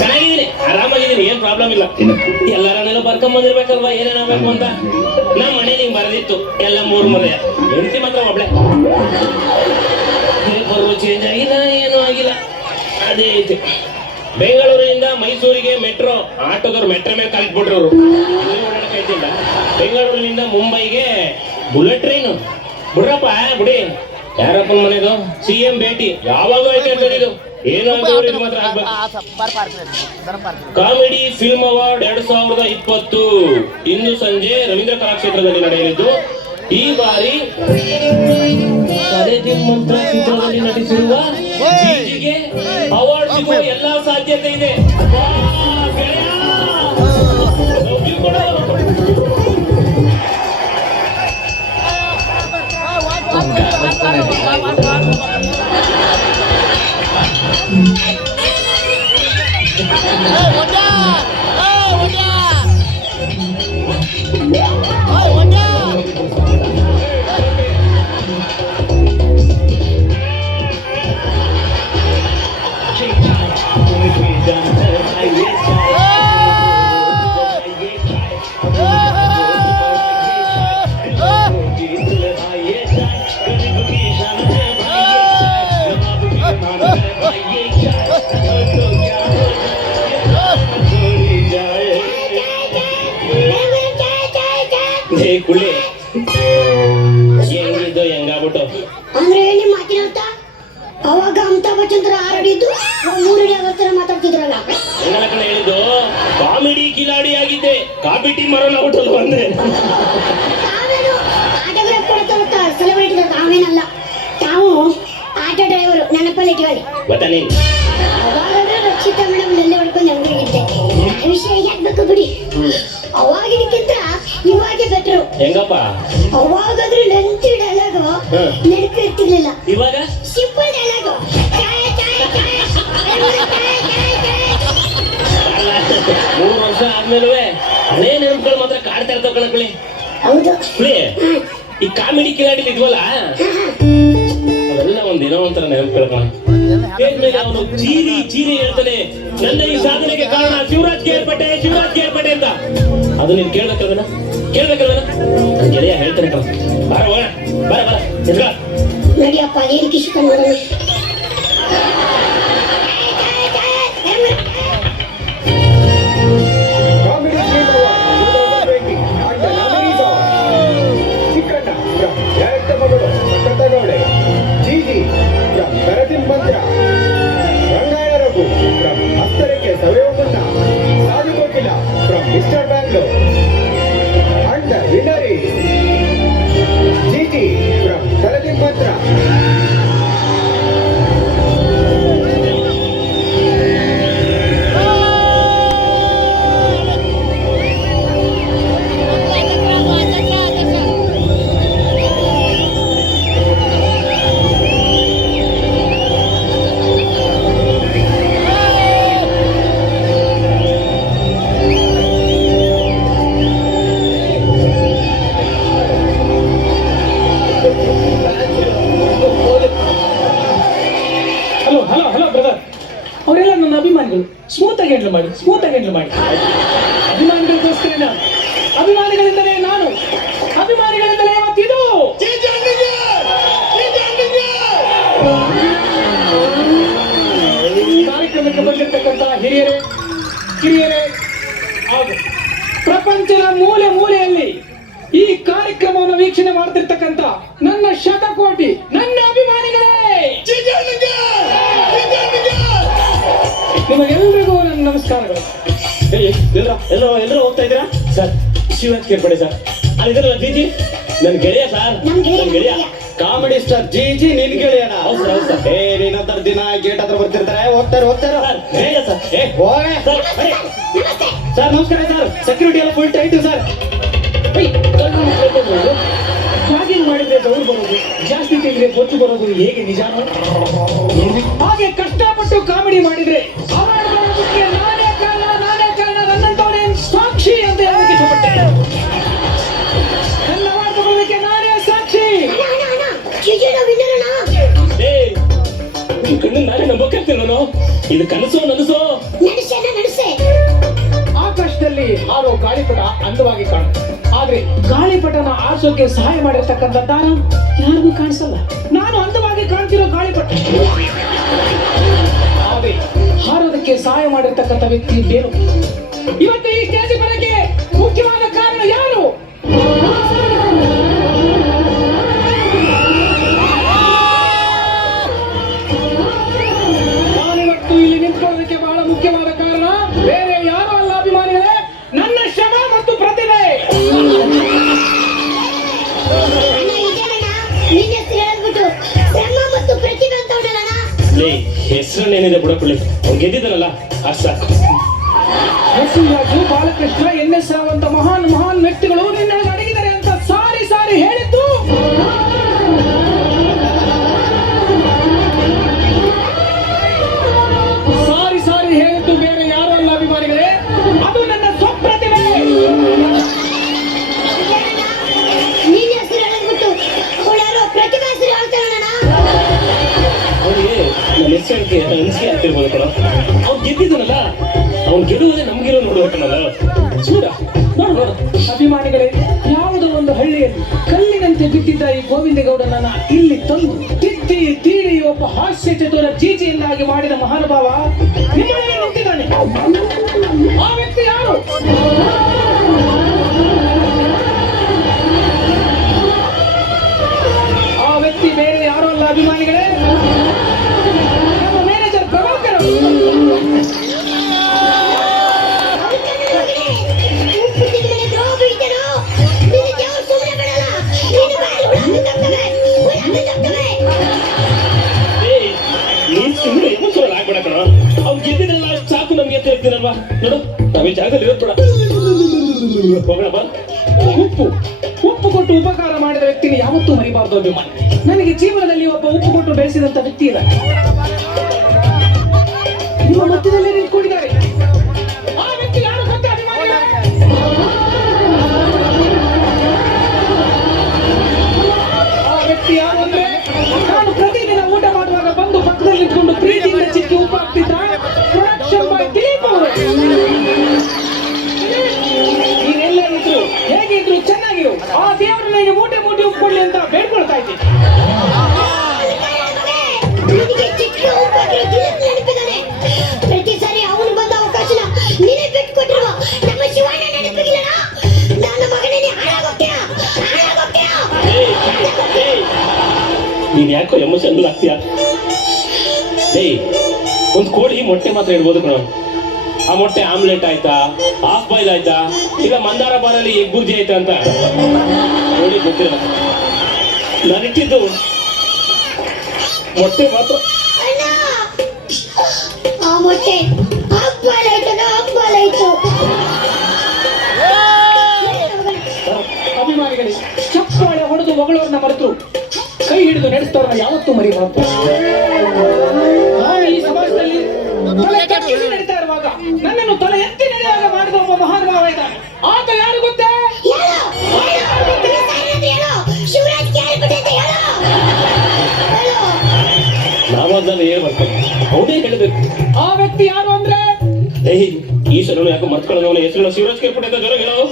ಚೆನ್ನಾಗಿದ್ದೀನಿ, ಆರಾಮಾಗಿದ್ದೀನಿ, ಏನ್ ಪ್ರಾಬ್ಲಮ್ ಇಲ್ಲ. ಎಲ್ಲರನ್ನೆಲ್ಲ ಬರ್ಕೊಂಡ್ ಬಂದಿರ್ಬೇಕಲ್ವಾ ಏನೇನಾಗಬೇಕು ಅಂತ. ನಮ್ಮ ಮನೆ ನಿಂಗೆ ಬರೆದಿತ್ತು ಎಲ್ಲ 3 ಮನೆ, ಹೆಂಡತಿ ಮಾತ್ರ ಒಬ್ಳೆ. ಬರುವ ಚೇಂಜ್ ಆಗಿಲ್ಲ, ಏನೂ ಆಗಿಲ್ಲ, ಅದೇ ಐತಿ. ಬೆಂಗಳೂರಿನಿಂದ ಮೈಸೂರಿಗೆ ಮೆಟ್ರೋ ಆಟೋದವ್ರು ಮೆಟ್ರೋ ಮೇಲೆ ಕಲ್ತ್ಬಿಟ್ರು ಅವರು. ಓಡಾಡಕ್ಕಾಯ್ತಿಲ್ಲ. ಬೆಂಗಳೂರಿನಿಂದ ಮುಂಬೈಗೆ ಬುಲೆಟ್ ಟ್ರೈನು. ಬಿಡ್ರಪ್ಪ ಬಿಡಿ. ಯಾರಪ್ಪನ ಮನೆದು CM ಭೇಟಿ ಯಾವಾಗ ಐತೆ ಇದು ಏನು ಮಾತ್ರ ಆಗ್ಬೇಕು. ಕಾಮಿಡಿ ಫಿಲ್ಮ್ ಅವಾರ್ಡ್ 2020 ಇಂದು ಸಂಜೆ ರವೀಂದ್ರ ಕಲಾಕ್ಷೇತ್ರದಲ್ಲಿ ನಡೆಯಲಿದ್ದು, ಈ ಬಾರಿ ಮಂತ್ರ ಚಿತ್ರದಲ್ಲಿ ನಟಿಸಿರುವ ಜೀಜಿಗೆ ಅವಾರ್ಡ್ ಸಿಗುವ ಎಲ್ಲಾ ಸಾಧ್ಯತೆ ಇದೆ. ಕುಳ್ಳಿ ಹೆಂಗಿದ್ದು ಹೆಂಗಾಗ್ಬಿಟ್ಟು ಅಂದ್ರೆ ನಿಮ್ಮ ಮಾತಿನಂತ ಅವಾಗ ಅಮಿತಾಬ್ ಬಚ್ಚನ್ ತರ ಆರಡಿದ್ದು 3 ಅಡಿ ಅವರ ಮಾತಾಡ್ತಿದ್ರಲ್ಲ. ಹೆಂಗಲಕ್ಕನ ಹೇಳಿದ್ದು ಕಾಮಿಡಿ ಕಿಲಾಡಿ ಆಗಿದ್ದೆ, ಕಾಪಿ ಟೀಮ್ ಮರಲ್ಲ ಹೋಟೆಲ್ ಬಂದ್ರೆ ತಾವೇನು ಆಟೋಗ್ರಾಫ್ ಕೊಡ್ತಾ ಸೆಲೆಬ್ರಿಟಿ ತಾವೇನಲ್ಲ, ತಾವು ಆಟೋ ಡ್ರೈವರ್. ನೆನಪಲ್ಲಿ ಇಟ್ಕೊಳ್ಳಿ. ಗೊತ್ತಾ ನೀನು ಅವಾಗಾದ್ರೆ ರಕ್ಷಿತಾ ಮೇಡಮ್ ನೆಲ್ಲೆ ಹೊಡ್ಕೊಂಡು ಅಂಗಡಿಗಿದ್ದೆ. ವಿಷಯ ಯಾಕಬೇಕು ಬಿಡಿ. ಅವಾಗಿನಕ್ಕಿಂತ ಇವಾಗೆ ಬೆಟ್ರು. ಹೆಂಗಪ್ಪ? ಅವಾಗಾದ್ರೆ ಲೆಂತ್ ಡೈಲಾಗ್ ನೆನಪು ಇರ್ತಿರ್ಲಿಲ್ಲ. ಇವಾಗ ಸಿಂಪಲ್ ಡೈಲಾಗ್. 3 ವರ್ಷ ಆದ್ಮೇಲೆ ಹಳೇ ನೆನಪುಗಳು ಮಾತ್ರ ಕಾಡ್ತಾ ಇರ್ತಾವ ಕಣಕ್ಳಿ. ಹೌದು. ಈ ಕಾಮಿಡಿ ಕಿಲಾಡಿ ಇದ್ವಲ್ಲ, ಅವೆಲ್ಲ ಒಂದಿನ ಒಂಥರ ನೆನಪುಗಳು ಕಣ. ಅವನು ಚೀರಿ ಚೀರಿ ಹೇಳ್ತಾನೆ, ನನ್ನ ಈ ಸಾಧನೆಗೆ ಕಾರಣ ಶಿವರಾಜ್ ಕೇರ್ಪಟ್ಟೆ ಅಂತ. ಅದು ನೀನ್ ಕೇಳ್ಬೇಕಲ್ವನ ನನ್ ಗೆಳೆಯ ಹೇಳ್ತಾನೆ ಕಣ. ಬರ ನಡಿಯಪ್ಪ, ಏನ್ ಕಿಶಿಕ ನೋಡೋಣ. Mr. Bangalore and the winner is Gigi from Taradim Mantra. Smooth ಆಗಿ ಹ್ಯಾಂಡಲ್ ಮಾಡಿ. ಅಭಿಮಾನಿಗಳಿಗೋಸ್ಕರ ನಾನು, ಅಭಿಮಾನಿಗಳಿಂದಲೇ ನಾನು, ಅಭಿಮಾನಿಗಳಿಂದಲೇ ಇವತ್ತಿದು. ಕಾರ್ಯಕ್ರಮಕ್ಕೆ ಬಂದಿರತಕ್ಕಂತ ಹಿರಿಯರೇ ಹಾಗೂ ಪ್ರಪಂಚದ ಮೂಲೆಯಲ್ಲಿ ಈ ಕಾರ್ಯಕ್ರಮವನ್ನು ವೀಕ್ಷಣೆ ಮಾಡ್ತಿರ್ತಕ್ಕಂತ ನನ್ನ ಶತಕೋಟಿ ನನ್ನ ಅಭಿಮಾನಿಗಳೇ, ನಿಮಗೆಲ್ಲರಿಗೂ ನನ್ನ ನಮಸ್ಕಾರಗಳು. ಎಲ್ಲರೂ ಹೋಗ್ತಾ ಇದ್ದೀರಾ ಸರ್? ಶಿವರಾಜ್ ಕೇರ್ಪಡೆ ಸರ್. ಅಲ್ಲಿದ್ರಲ್ಲ ಜೀಜಿ, ನನ್ ಗೆಳೆಯ ಸರ್, ನನ್ ಗೆಳೆಯ ಕಾಮಿಡಿ ಸ್ಟಾರ್ Gigi ನಿನ್ ಗೆಳೆಯನ? ಹೌದು ಸರ್. ನೀನೊಂದರ ದಿನ ಗೇಟ್ ಹತ್ರ ಬರ್ತಿರ್ತಾರೆ, ಹೋಗ್ತಾರೆ ಸರ್. ಹೇಳ ಸರ್. ಹೋಗೆ ಸರ್. ನಮಸ್ಕಾರ ಸರ್. ಸೆಕ್ಯೂರಿಟಿ ಎಲ್ಲ ಫುಲ್ ಟೈಟ್ ಸರ್. ಜಾಗಿಂಗ್ ಮಾಡಿದ್ರೆ ದೌಡ್ ಬರೋದು, ಜಾಸ್ತಿ ತಿಂದ್ರೆ ಬೊತ್ತು ಬರೋದು ಹೇಗೆ ನಿಜಾನೋ ಹಾಗೆ ಕಷ್ಟಪಟ್ಟು ಕಾಮಿಡಿ ಮಾಡಿದ್ರೆ ಅವಾರ್ಡ್ ಬರೋದಕ್ಕೆ ನಾನೇ ಕಾರಣ, ನನ್ನಂತವನೇ ಸಾಕ್ಷಿ ಅಂತ ಹೇಳೋಕೆ ಇಷ್ಟಪಟ್ಟೆ. ನನ್ನ ಅವಾರ್ಡ್ ತಗೊಳ್ಳೋದಕ್ಕೆ ನಾನೇ ಸಾಕ್ಷಿ. ನನ್ನ ಕಣ್ಣು ನಾನೇ ನಂಬೋಕ್ಕಾಗ್ತಿಲ್ಲ. ಇದು ಕನಸೋ ನನಸೋ? ನಡೆಸೆ. ಆಕಾಶದಲ್ಲಿ ಹಾರೋ ಗಾಳಿಪಟ ಅಂದವಾಗಿ ಕಾಣುತ್ತೆ, ಆದ್ರೆ ಗಾಳಿಪಟನ ಆರಿಸೋಕೆ ಸಹಾಯ ಮಾಡಿರ್ತಕ್ಕಂಥ ದಾನ ಯಾರಿಗೂ ಕಾಣಿಸಲ್ಲ. ನಾನು ಅಂದವಾಗಿ ಕಾಣ್ತಿರೋ ಗಾಳಿಪಟ, ಆದ್ರೆ ಹಾರೋದಕ್ಕೆ ಸಹಾಯ ಮಾಡಿರ್ತಕ್ಕಂಥ ವ್ಯಕ್ತಿ ಬೇರು. ಇವತ್ತು ಈ ಸ್ಟೇಜ್ ಬರಕ್ಕೆ ಮುಖ್ಯವಾದ ಕಾರಣ ಯಾರು? ನಾನಿವತ್ತು ಇಲ್ಲಿ ನಿಂತ್ಕೊಳ್ಳೋದಕ್ಕೆ ಬಹಳ ಮುಖ್ಯವಾದ ಕಾರಣ ಬೇರೆ ಯಾರು ಅಲ್ಲ ಅಭಿಮಾನಿಗಳೇ, ನನ್ನ ಶ್ರಮ ಮತ್ತು ಪ್ರತಿಭೆ. ಅಣ್ಣ ಇದೇನಣ್ಣ ನಿನ್ನ ಹೆಸರು ಹೇಳ್ಬಿಟ್ಟು ಶ್ರಮ ಮತ್ತು ಪ್ರತಿಭೆ ಅಂತ ಉಂಟಲ್ಲಣ್ಣ. ಲೇ, ಹೆಸರನ್ನೇನಿದೆ ಬಿಡಕೊಳ್ಳಿ, ಅವ್ನು ಗೆದ್ದಿದ್ದಾರಲ್ಲ ಅಷ್ಟು ಸಾಕು. ನರಸಿಂಹರಾಜು, ಬಾಲಕೃಷ್ಣ, NS ರಾವ್ ಅಂತ ಮಹಾನ್ ವ್ಯಕ್ತಿಗಳು ನಿನ್ನೊಳಗೆ ಅಡಗಿದ್ದಾರೆ ಅಂತ ಸಾರಿ ಹೇಳಿದ್ದು ಸಾರಿ ಹೇಳಿದ್ದು ಬೇರೆ ಯಾರು ಅಲ್ಲ ಅಭಿಮಾನಿಗಳೇ, ಅದು ನನ್ನ ಸ್ವಪ್ರತಿಭೆ. ನಿನ್ನ ಹೆಸರು ಹೇಳ್ಬಿಟ್ಟು ಅವಳು ಯಾರೋ ಪ್ರತಿಭೆ ಹೆಸರು ಹೇಳ್ತಾಳಣ್ಣ. ಅವನಿಗೆ ನನ್ನ ಹೆಸರಿಗೆ ಅನಿಸಿಕೆ ಆಗ್ತಿರ್ಬೋದು ಕಣ. ಅವ್ನು ಗೆದ್ದಿದ್ದಾನಲ್ಲ, ಅವ್ನು ಗೆಲ್ಲುವುದೇ ನಮ್ಗೆಲ್ಲೋ ನೋಡ್ಬೇಕನ್ನಲ್ಲ. ನೋಡ. ಅಭಿಮಾನಿಗಳೇ, ಯಾವುದೋ ಒಂದು ಹಳ್ಳಿಯಲ್ಲಿ ಕಲ್ಲಿನಂತೆ ಬಿದ್ದಿದ್ದ ಈ ಗೋವಿಂದೇಗೌಡನನ್ನ ಇಲ್ಲಿ ತಂದು ತಿದ್ದಿ ತೀಡಿ ಒಬ್ಬ ಹಾಸ್ಯ ಚತುರ ಜೀಜಿಯನ್ನಾಗಿ ಮಾಡಿದ ಮಹಾನುಭಾವ ನಿಮ್ಮೊಳಗೆ ನಿಂತಿದ್ದಾನೆ. ಆ ವ್ಯಕ್ತಿ ಯಾರು? ಆ ವ್ಯಕ್ತಿ ಬೇರೆ ಯಾರು ಅಲ್ಲ ಅಭಿಮಾನಿಗಳೇ, ನಮ್ಮ ಮ್ಯಾನೇಜರ್ ಪ್ರಭಾಕರ್. ನೀನ್ ಸುಮ್ಮನೆ ಎಮೋಷನಲ್ ಆಗ್ಬೇಡ ಕಣ. ಅವ್ನು ಗೆದ್ದಿದ್ರಲ್ಲ ಅಷ್ಟು ಸಾಕು ನಮ್ಗೆ ಅಂತ ಹೇಳ್ತೀನಲ್ವಾ. ನೋಡು, ನಾವೇ ಜಾಗದಲ್ಲಿ ಇರೋದ್ ಬೇಡ. ಹೋಗೋಣ ಬಾ. ಉಪ್ಪು ಕೊಟ್ಟು ಉಪಕಾರ ಮಾಡಿದ ವ್ಯಕ್ತಿನ ಯಾವತ್ತೂ ಮರಿಬಾರ್ದು ಅಭಿಮಾನಿ. ನನಗೆ ಜೀವನದಲ್ಲಿ ಒಬ್ಬ ಉಪ್ಪು ಕೊಟ್ಟು ಬೆಳೆಸಿದಂತ ವ್ಯಕ್ತಿ ಇಲ್ಲ. ನಿಮ್ಮ ಮಧ್ಯದಲ್ಲೇ ನಿಂತ್ಕೊಂಡಿದ್ದಾರೆ. ಆ ವ್ಯಕ್ತಿ ಯಾರು ಗೊತ್ತಾ ಅಭಿಮಾನಿಗಳೇ? ಆ ವ್ಯಕ್ತಿ ಯಾರು ಅಂದ್ರೆ, ನಾನು ಪ್ರತಿದಿನ ಊಟ ಮಾಡುವಾಗ ಬಂದು ಪಕ್ಕದಲ್ಲಿ ನಿಂತ್ಕೊಂಡು ಪ್ರೀತಿಯಿಂದ ಚಿಕ್ಕಿ ಉಪ್ಪು ಹಾಕ್ತಿದ್ದ ಪ್ರೊಡಕ್ಷನ್ ಬಾಯ್ ದಿಲೀಪ್ ಅವರು. ನೀವೆಲ್ಲರಿದ್ರು ಹೇಗಿದ್ರು ಚೆನ್ನಾಗಿರು, ಆ ದೇವರು ನನಗೆ ಮೂಟೆ ಉಪ್ಪು ಕೊಡ್ಲಿ ಅಂತ ಬೇಡ್ಕೊಳ್ತಾ ಇದ್ದೀನಿ. ನಿನಗೆ ಚಿಕ್ಕ ಉಪ್ಪಾಗಿರೋ ದಿಲೀಪ್ ನೆನಪಿದ್ದಾನೆ. ಪ್ರತಿ ಸಾರಿ ಅವನು ಬಂದ ಅವಕಾಶನ ನೀನೇ ಬಿಟ್ಕೊಟ್ಟಿರುವ ನಮ್ಮ ಶಿವಣ್ಣ ನೆನಪಿಗಿಲ್ಲಣ್ಣ. ನನ್ನ ಮಗನೇ ನೀ ಹಾಳಾಗೋಗ್ತೀಯ. ನೀನ್ ಯಾಕೋ ಎಮೋಷನಲ್ ಆಗ್ತೀಯಾ? ಏಯ್, ಒಂದು ಕೋಳಿ ಮೊಟ್ಟೆ ಮಾತ್ರ ಇಡ್ಬೋದು ಕಣ. ಆ ಮೊಟ್ಟೆ ಆಮ್ಲೆಟ್ ಆಯ್ತಾ, ಹಾಫ್ ಬಾಯ್ಲ್ ಆಯ್ತಾ, ಇಲ್ಲ ಮಂದಾರ ಬಾರಲ್ಲಿ ಎಗ್ ಬುರ್ಜಿ ಆಯ್ತಾ ಅಂತ ನೋಡಿ ಗೊತ್ತಿಲ್ಲ. ನಾನಿಟ್ಟಿದ್ದು ಮೊಟ್ಟೆ ಮಾತ್ರ. ಅಣ್ಣ, ಆ ಮೊಟ್ಟೆ ಹಾಕ್ಬಾಲಾಯ್ತು. ಅಭಿಮಾನಿಗಳೇ, ಚಪ್ಪಾಳೆ ಹೊಡೆದು ಮಗಳವ್ರನ್ನ ಮರೆತು ಕೈ ಹಿಡಿದು ನಡೆಸ್ತವ್ರನ್ನ ಯಾವತ್ತೂ ಮರಿಬಾರ್ದು. ನಾನು ಈ ಸಮಾಜದಲ್ಲಿ ತಲೆ ತಗ್ಗಿಸಿ ನಡೀತಾ ಇರುವಾಗ ನನ್ನನ್ನು ತಲೆ ಎತ್ತಿ ನಡೆಯುವಾಗ ಮಾಡಿದ ಒಬ್ಬ ಮಹಾನುಭಾವ ಇದ್ದಾನೆ. ಆತ ಯಾರು ಗೊತ್ತೇ? ನಾವಾದ್ಮೇಲೆ ಹೇಳ್ಬರ್ತಾನೆ, ಅವನೇ ಹೇಳಬೇಕು. ಆ ವ್ಯಕ್ತಿ ಯಾರು ಅಂದ್ರೆ, ಏಯ್, ಈ ಸಲ ಯಾಕೆ ಮರ್ತ್ಕೊಳ್ಳೋದು? ಅವನ ಹೆಸರು ಶಿವರಾಜ್ ಕೇರ್ಪುಟ್ಟೆ ಅಂತ ಜೋರಾಗಿ ಹೇಳೋ.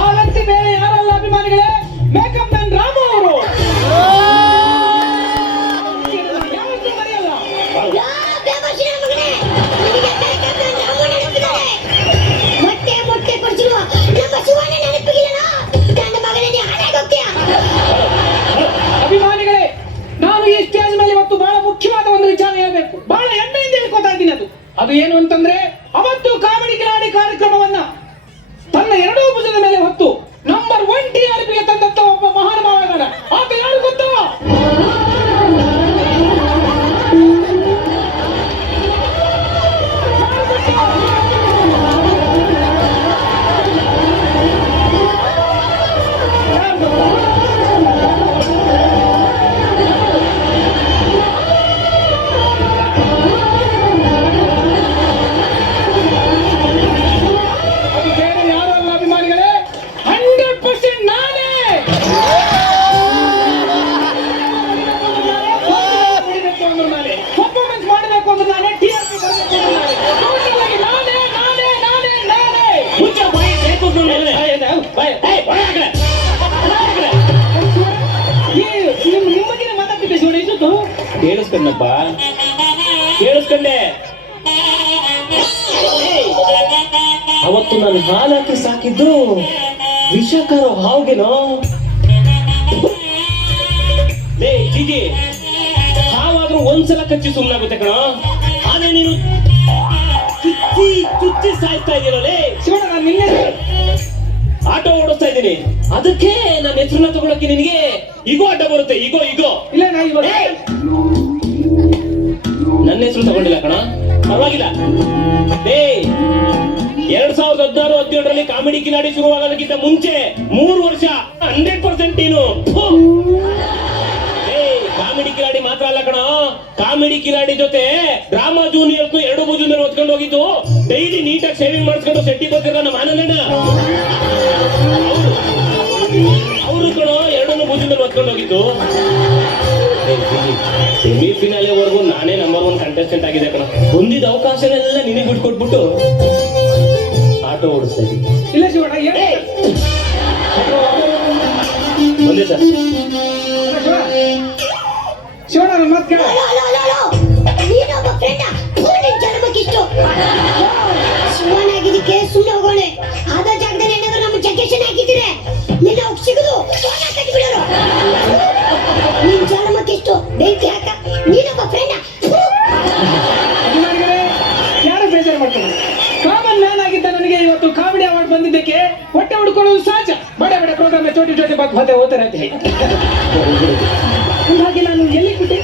ಆ ವ್ಯಕ್ತಿ ಬೇರೆ ಯಾರಲ್ಲ ಅಭಿಮಾನಿಗಳೇ, ಮೇಕಪ್ ಮ್ಯಾನ್ ರಾಮು ಅವರು. ಯಾವತ್ತೂ ಮರೆಯಲ್ಲ. ಮೊಟ್ಟೆ ಕೊಡ್ಸಿರುವ ನಮ್ಮ ಶಿವಣ್ಣ ನೆನಪಿಗಿಲ್ಲ. ನನ್ನ ಮಗನೇ ನೀ ಹಾಳಾಗೋಗ್ತೀಯ. ಅಭಿಮಾನಿಗಳೇ, ನಾನು ಈ ಸ್ಟೇಜ್ ಮೇಲೆ ಇವತ್ತು ಬಹಳ ಮುಖ್ಯವಾದ ಒಂದು ವಿಚಾರ ಹೇಳ್ಬೇಕು. ಬಹಳ ಹೆಮ್ಮೆಯಿಂದ ಹೇಳ್ಕೊತಾ ಇದ್ದೀನಿ. ಅದು ಏನು ಅಂತಂದ್ರೆ, ಅವತ್ತು ಕಾಮಿಡಿ ಕಿಲಾಡಿ ಕಾರ್ಯಕ್ರಮವನ್ನ ತನ್ನ ಎರಡೂ ಭುಜದ ಮೇಲೆ ಹೊತ್ತು ನಂಬರ್ 1 TRPಗೆ ತಂದಂತ ಒಬ್ಬ ಮಹಾನುಭಾವ ಇದ್ದಾನೆ. ಆತ ಯಾರು ಗೊತ್ತಾ? ಅದು ಬೇರೆ ಯಾರು ಅಲ್ಲ ಅಭಿಮಾನಿ. ಒಳಗಡೆ. ನಿಮ್ಮ ಬಗ್ಗೆ ಮಾತಾಡ್ತಿದ್ದೆ ಶಿವಣ್ಣ ಇಷ್ಟೊತ್ತು. ಕೇಳಿಸ್ಕೊಂಡಪ್ಪ, ಕೇಳಿಸ್ಕೊಂಡೆ. ಅವತ್ತು ನಾನು ಹಾಲಾಕಿ ಸಾಕಿದ್ದು ವಿಷಕರ ಹಾವುಗೆನೋ. ಲೇ ಜಿಜಿ, ಹಾವಾದ್ರೂ ಒಂದ್ಸಲ ಕಚ್ಚಿ ಸುಮ್ಮನಾಗುತ್ತೆ ಕಣ. ಆದ್ರೆ ನೀನು ಚುಚ್ಚಿ ಚುಚ್ಚಿ ಸಾಯ್ತಾ ಇದೀರಲ್ಲೇ. ಶಿವಣ್ಣ ನಾನು ನಿನ್ನೆ ಆಟೋ ಓಡಿಸ್ತಾ ಇದ್ದೀನಿ, ಅದಕ್ಕೆ ನನ್ನ ಹೆಸರನ್ನ ತಗೊಳಕ್ಕೆ ನಿನಗೆ ಈಗೋ ಅಡ್ಡ ಬರುತ್ತೆ. ಈಗೋ ಈಗೋ ಇಲ್ಲ ನಾ ಇವಾಗ ನನ್ನ ಹೆಸರು ತಗೊಂಡಿಲ್ಲ ಕಣ, ಪರವಾಗಿಲ್ಲ. ಏ 2016-17ರಲ್ಲಿ ಕಾಮಿಡಿ ಕಿಲಾಡಿ ಶುರುವಾಗೋದಕ್ಕಿಂತ ಮುಂಚೆ 3 ವರ್ಷ 100% ನೀನು. ಏ ಕಾಮಿಡಿ ಕಿಲಾಡಿ ಮಾತ್ರ ಅಲ್ಲ ಕಣ, ಕಾಮಿಡಿ ಕಿಲಾಡಿ ಜೊತೆ ಡ್ರಾಮಾ ಜೂನಿಯರ್ಸ್ 2 ಭುಜ ಮೇಲೆ ಹೊತ್ಕೊಂಡು ಹೋಗಿದ್ದು. ಡೈಲಿ ನೀಟಾಗಿ ಶೇವಿಂಗ್ ಮಾಡಿಸ್ಕೊಂಡು ಸೆಟ್ಟಿ ಬರ್ತಿರೋ ನಮ್ಮ ಆನಂದಣ್ಣ ಅವರು ಕಣ 2 ಭುಜ ಮೇಲೆ ಹೊತ್ಕೊಂಡು ಹೋಗಿದ್ದು. ಸೆಮಿ ಫಿನಾಲೆವರೆಗೂ ನಾನೇ ನಂಬರ್ 1 ಕಂಟೆಸ್ಟೆಂಟ್ ಆಗಿದೆ ಕಣ. ಹೊಂದಿದ ಅವಕಾಶನೆಲ್ಲ ನಿನಗೆ ಬಿಟ್ಕೊಟ್ಬಿಟ್ಟು ಆಟೋ ಓಡಿಸ್ತಾ ಇದ್ದೀನಿ. ಇಲ್ಲ ಶಿವಣ್ಣ ಒಂದೇ ಸರ್. ಶಿವಣ್ಣ ನನ್ನ ಮಾತು ಕೇಳ. ನೀನೊಬ್ಬ ಫ್ರೆಂಡ ನಿನ್ ಜನ್ಮಕ್ಕಿಷ್ಟು ಶಿವನ್ ಆಗಿದ್ದಕ್ಕೆ ಸುಮ್ಮನೆ ಹೋಗೋಣ. ಆದ ಜಾಗದಲ್ಲಿ ಏನಾದ್ರು ನಮ್ಮ ಜಗ್ಗೇಶನ್ ಹಾಕಿದ್ರೆ ನಿನ್ನ ಅವ್ಕ್ ಸಿಗುದು ಕಟ್ಬಿಡೋರು. ನಿನ್ ಜನ್ಮಕ್ಕಿಷ್ಟು ಬೆಂಕಿ ಹಾಕ. ನೀನೊಬ್ಬ ಫ್ರೆಂಡ. ಅಭಿಮಾನಿಗಳೇ, ಯಾರು ಬೇಜಾರು ಮಾಡ್ತಾರೆ? ಕಾಮನ್ ಮ್ಯಾನ್ ಆಗಿದ್ದ ನನಗೆ ಇವತ್ತು ಕಾಮಿಡಿ ಅವಾರ್ಡ್ ಬಂದಿದ್ದಕ್ಕೆ ಹೊಟ್ಟೆ ಹುಡ್ಕೊಳ್ಳೋದು ಸಹಜ. ಬಡ ಬಡ ಪ್ರೋಗ್ರಾಮ್ ಚೋಟಿ ಚೋಟಿ ಬಾತ್ ಮತ್ತೆ ಹೋಗ್ತಾರೆ ಅಂತ ಹೇಳಿ. ಹಾಗಾಗಿ ನಾನು ಎಲ್ಲಿ ಬಿಟ್ಟೆ